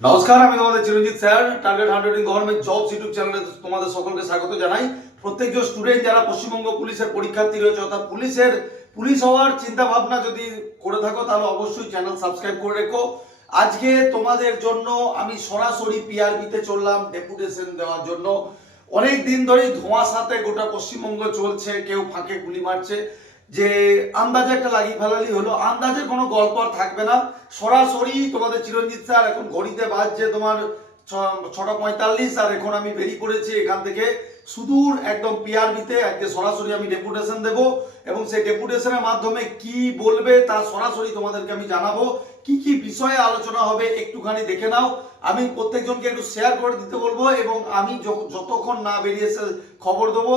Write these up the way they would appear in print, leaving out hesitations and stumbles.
নমস্কার, আমি তোমাদের চিরঞ্জিত sir. Target হান্ড্রেডিং government jobs YouTube চ্যানেলে তোমাদের সকলকে স্বাগত জানাই। প্রত্যেকজন স্টুডেন্ট যারা পশ্চিমবঙ্গ পুলিশের পরীক্ষার্থী রয়েছে অর্থাৎ পুলিশ হওয়ার চিন্তা ভাবনা যদি করে থাকো তাহলে অবশ্যই চ্যানেল সাবস্ক্রাইব করে রেখো। আজকে তোমাদের জন্য আমি সরাসরি পিআরবিতে চললাম ডেপুটেশন দেওয়ার জন্য। অনেক দিন ধরেই ধোঁয়াশাতে গোটা পশ্চিমবঙ্গ চলছে, কেউ ফাঁকে গুলি মারছে, যে আন্দাজে একটা লাগিয়ে ফেলালি হলো। আন্দাজের কোনো গল্প আর থাকবে না, সরাসরি তোমাদের চিরঞ্জিত স্যার এখন ঘড়িতে বাজছে তোমার 6:45, আর এখন আমি বেরিয়ে পড়েছি এখান থেকে সুদূর একদম পিআরবিতে। আজকে সরাসরি আমি ডেপুটেশন দেব এবং সেই ডেপুটেশনের মাধ্যমে কি বলবে তা সরাসরি তোমাদেরকে আমি জানাবো। কি কি বিষয়ে আলোচনা হবে একটুখানি দেখে নাও। আমি প্রত্যেকজনকে একটু শেয়ার করে দিতে বলবো এবং আমি যতক্ষণ না বেরিয়েছে খবর দেবো,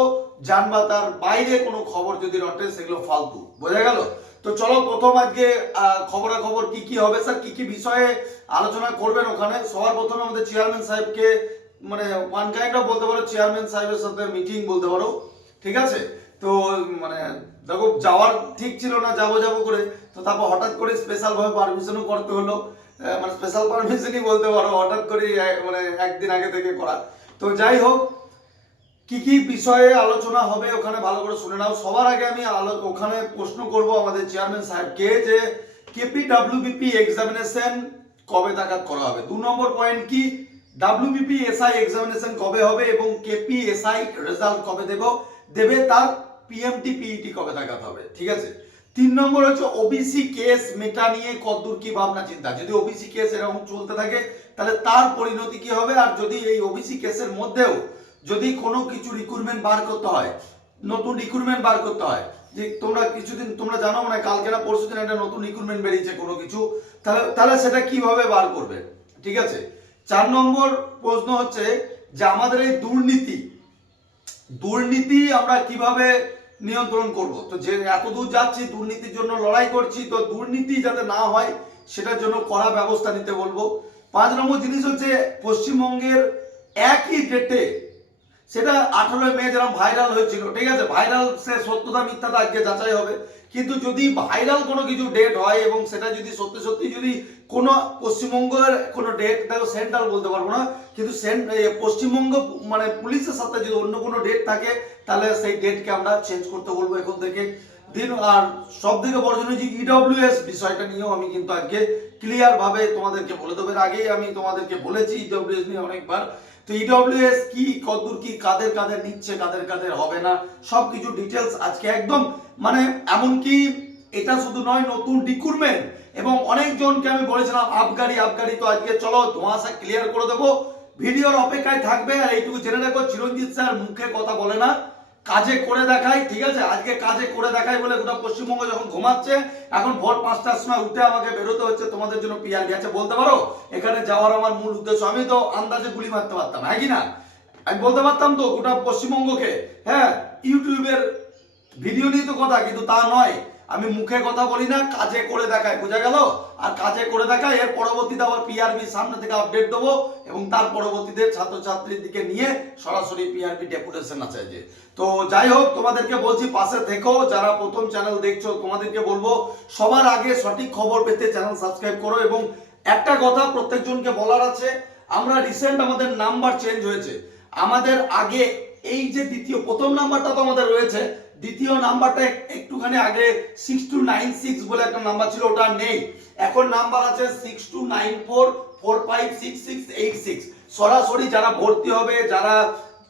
জানবা তার বাইরে কোনো খবর যদি রটে সেগুলো ফালতু। বোঝা গেল? তো চলো প্রথম আজকে খবরাখবর কি কি হবে স্যার, কি কি বিষয়ে আলোচনা করবেন ওখানে। সবার প্রথমে আমাদের চেয়ারম্যান সাহেবকে, মানে ওয়ান কাইন্ড অফ বলতে পারো চেয়ারম্যান সাহেবের সাথে মিটিং বলতে পারো, ঠিক আছে? তো মানে দেখো যাওয়ার ঠিক ছিল না, যাবো করে, তো তারপর হঠাৎ করে স্পেশাল ভাবে পারমিশনও করতে হলো। মানে স্পেশাল পারমিশনই বলতে পারো, হঠাৎ করে মানে একদিন আগে থেকে করা। তো যাই হোক, কি কি বিষয়ে আলোচনা হবে ওখানে ভালো করে শুনে নাও। সবার আগে আমি ওখানে প্রশ্ন করব আমাদের চেয়ারম্যান সাহেবকে যে কেপিডব্লিউবিপি এক্সামিনেশন কবে নাগাদ করা হবে। 2 নম্বর পয়েন্ট কি, ডাব্লিউবিপি এসআই এক্সামিনেশন কবে হবে এবং কেপি এসআই রেজাল্ট কবে দেবে তার পিএমটি পিইটি কবে নাগাদ হবে, ঠিক আছে? 3 নম্বর হচ্ছে ওবিসি কেস মেটা নিয়ে কতদূর কি ভাবনা চিন্তা। যদি ওবিসি কেস এরকম চলতে থাকে তাহলে তার পরিণতি কি হবে, আর যদি এই ওবিসি কেসের মধ্যেও যদি কোনো কিছু রিক্রুটমেন্ট বার করতে হয়, নতুন রিক্রুটমেন্ট বার করতে হয়, যে তোমরা কিছুদিন তোমরা জানো মানে কালকে না পরশু দিন একটা নতুন রিক্রুটমেন্ট বেরিয়েছে কোনো কিছু, তাহলে সেটা কিভাবে বার করবে, ঠিক আছে? 4 নম্বর প্রশ্ন হচ্ছে যে আমাদের এই দুর্নীতি আমরা কিভাবে নিয়ন্ত্রণ করব। তো যে এত দূর যাচ্ছি, দুর্নীতির জন্য লড়াই করছি, তো দুর্নীতি যাতে না হয় সেটার জন্য কড়া ব্যবস্থা নিতে বলবো। 5 নম্বর জিনিস হচ্ছে পশ্চিমবঙ্গের একই ডেটে, সেটা 18 মে যেরকম ভাইরাল হয়েছিল, ঠিক আছে, ভাইরাল সে সত্যতা মিথ্যাটা আজকে যাচাই হবে। কিন্তু যদি ভাইরাল কোনো কিছু ডেট হয় এবং সেটা যদি সত্যি সত্যি যদি কোনো পশ্চিমবঙ্গের কোনো ডেট, দেখো সেন্ট্রাল বলতে পারবো না, কিন্তু পশ্চিমবঙ্গ মানে পুলিশের সাথে যদি অন্য কোনো ডেট থাকে তাহলে সেই ডেটকে আমরা চেঞ্জ করতে বলবো এখন থেকে দিন। আর সব থেকে বড় জিনিস যে ইডব্লিউএস বিষয়টা নিয়েও আমি কিন্তু আজকে ক্লিয়ার ভাবে তোমাদেরকে বলে দেবো। এর আগেই আমি তোমাদেরকে বলেছি ইডব্লিউএস নিয়ে অনেকবার। তো ইডব্লিউএস কি, কতদূর কি, কাদের কাদের নিচ্ছে, কাদের কাদের হবে না, সব কিছু ডিটেলস আজকে একদম, মানে এমনকি এটা শুধু নয়, নতুন রিক্রুটমেন্ট এবং অনেকজনকে আমি বলেছিলাম আবগারি, তো আজকে চলো ধোঁয়াশা ক্লিয়ার করে দেবো। ভিডিওর অপেক্ষায় থাকবে। আর এইটুকু জেনে রাখো, চিরঞ্জিত স্যার মুখে কথা বলে না, কাজে করে দেখাই, ঠিক আছে? আজকে কাজে করে দেখাই বলে গোটা পশ্চিমবঙ্গ যখন ঘুমাচ্ছে, এখন ভোর 5টার সময় উঠে আমাকে বেরোতে হচ্ছে তোমাদের জন্য পিআরবি আছে। বলতে পারো এখানে যাওয়ার আমার মূল উদ্দেশ্য, আমি তো আন্দাজে গুলি মারতে পারতাম, হ্যাঁ কি না? আমি বলতে পারতাম তো গোটা পশ্চিমবঙ্গকে, হ্যাঁ ইউটিউবের ভিডিও নিয়ে তো কথা, কিন্তু তা নয়, আমি মুখে কথা বলি না, কাজে করে দেখাই। বোঝা গেল? আর কাজে করে দেখাই, এর পরবর্তীতে আবার পিআরবি সামনে থেকে আপডেট দেবো এবং তার পরবর্তীতে ছাত্রছাত্রীর দিকে নিয়ে সরাসরি পিআরবি ডেপুটেশন আছে যে। তো যাই হোক, তোমাদেরকে বলছি পাশে থেকো। যারা প্রথম চ্যানেল দেখছো তোমাদেরকে বলবো সবার আগে সঠিক খবর পেতে চ্যানেল সাবস্ক্রাইব করো। এবং একটা কথা প্রত্যেকজনকে বলার আছে, আমরা রিসেন্ট আমাদের নাম্বার চেঞ্জ হয়েছে। আমাদের আগে এই যে প্রথম নাম্বারটা তো আমাদের রয়েছে, দ্বিতীয় নাম্বারটা একটুখানি আগে 6296 বলে একটা নাম্বার ছিল, ওটা নেই। এখন নাম্বার আছে 6294456686। সরাসরি যারা ভর্তি হবে, যারা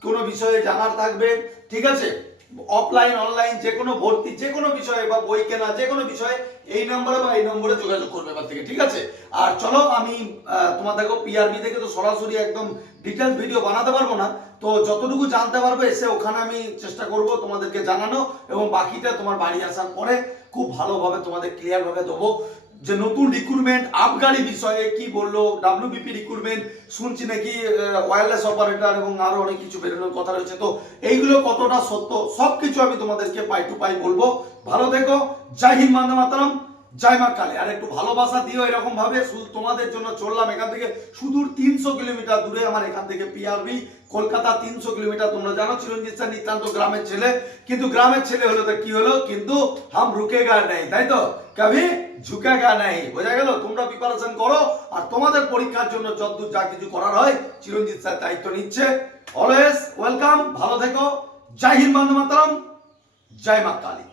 কোনো বিষয়ে জানার থাকবে, ঠিক আছে, অফলাইন অনলাইন যে কোনো ভর্তি, যে কোনো বিষয়ে বা বই কেনা, যে কোনো বিষয়ে এই নম্বরে বা এই নম্বরে যোগাযোগ করবে এবার থেকে, ঠিক আছে? আর চলো আমি তোমার দেখো পিআরবি থেকে তো সরাসরি একদম ডিটেলস ভিডিও বানাতে পারবো না, তো যতটুকু জানতে পারবে এসে ওখানে আমি চেষ্টা করব তোমাদেরকে জানানো, এবং বাকিটা তোমার বাড়ি আসার পরে খুব ভালোভাবে তোমাদের ক্লিয়ার ভাবে দেবো। যে নতুন রিক্রুটমেন্ট আবগারি বিষয়ে কি বললো, ডাব্লিউবিপি রিক্রুটমেন্ট শুনছি নাকি ওয়্যারলেস অপারেটর এবং আরো অনেক কিছু বেরোনোর কথা রয়েছে, তো এইগুলো কতটা সত্য সবকিছু আমি তোমাদেরকে পাই টু পাই বলবো। ভালো থেকো, জয় হিন্দ, বন্দে মাতরম, জয় মা কালী। আর একটু ভালোবাসা দিও এরকম ভাবে। শুধু তোমাদের জন্য চললাম এখান থেকে সুদূর 300 কিলোমিটার দূরে আমার এখান থেকে পিআরবি কলকাতা 300 কিলোমিটার। তোমরা জানো চিরঞ্জিত স্যার নিতান্ত গ্রামের ছেলে, কিন্তু গ্রামের ছেলে হলো তো কি হলো, কিন্তু হাম রুকেগা নেই, তাই তো, কবি ঝুঁকেগা নেই। বোঝা গেল? তোমরা প্রিপারেশন করো আর তোমাদের পরীক্ষার জন্য যতদূর যা কিছু করার হয় চিরঞ্জিত স্যার দায়িত্ব নিচ্ছে। অলওয়েজ ওয়েলকাম, ভালো থেকো। জয় হিন্দ, বন্দে মাতরম, জয় মা কালী।